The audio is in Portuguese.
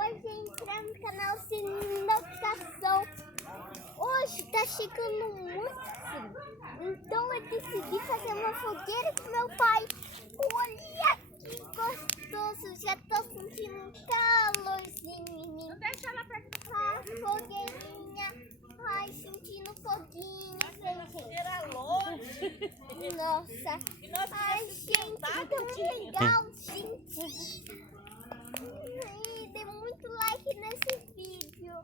Hoje entrar no canal sem notificação. Hoje tá chegando muito frio. Então eu decidi fazer uma fogueira com meu pai. Olha que gostoso. Já tô sentindo um calorzinho. Deixa ela perto A fogueirinha. Ai, sentindo foguinho. era longe. Nossa. Ai, gente, tá muito legal, gente. E dê muito like nesse vídeo.